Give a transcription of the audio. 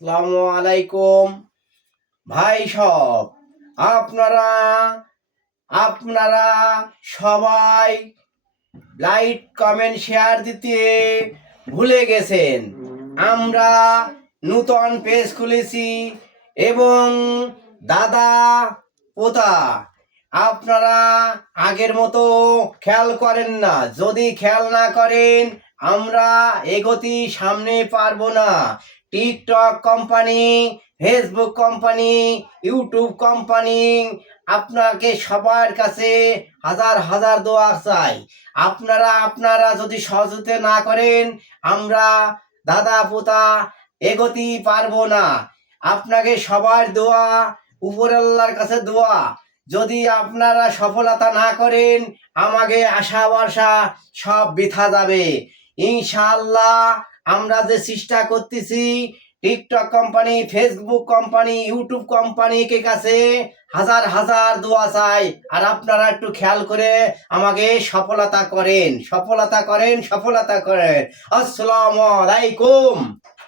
আসসালামু আলাইকুম ভাই সব। আপনারা আপনারা সবাই লাইক কমেন্ট শেয়ার দিতে ভুলে গেছেন। আমরা নূতন পেজ খুলেছি এবং দাদা পোতা আপনারা আগের মতো খেয়াল করেন না। যদি খেয়াল না করেন আমরা এগোতে সামনে পারবো না। TikTok company, Facebook company, YouTube company আপনাকে সবার কাছে হাজার হাজার দোয়া চাই। আপনারা যদি সহযোগিতা না করেন আমরা দাদা পোতা এগোতে পারবো না। আপনাকে সবার দোয়া, উপর আল্লাহর কাছে দোয়া। যদি আপনারা সফলতা না করেন আমাকে আশা ভরসা সব বৃথা যাবে। ইনশাআল্লাহ আমরা যে চেষ্টা করতেছি TikTok company, Facebook company, YouTube কোম্পানিকে কাছে হাজার হাজার দোয়া চাই। আর আপনারা একটু খেয়াল করে আমাকে সফলতা করেন। আসসালামু আলাইকুম।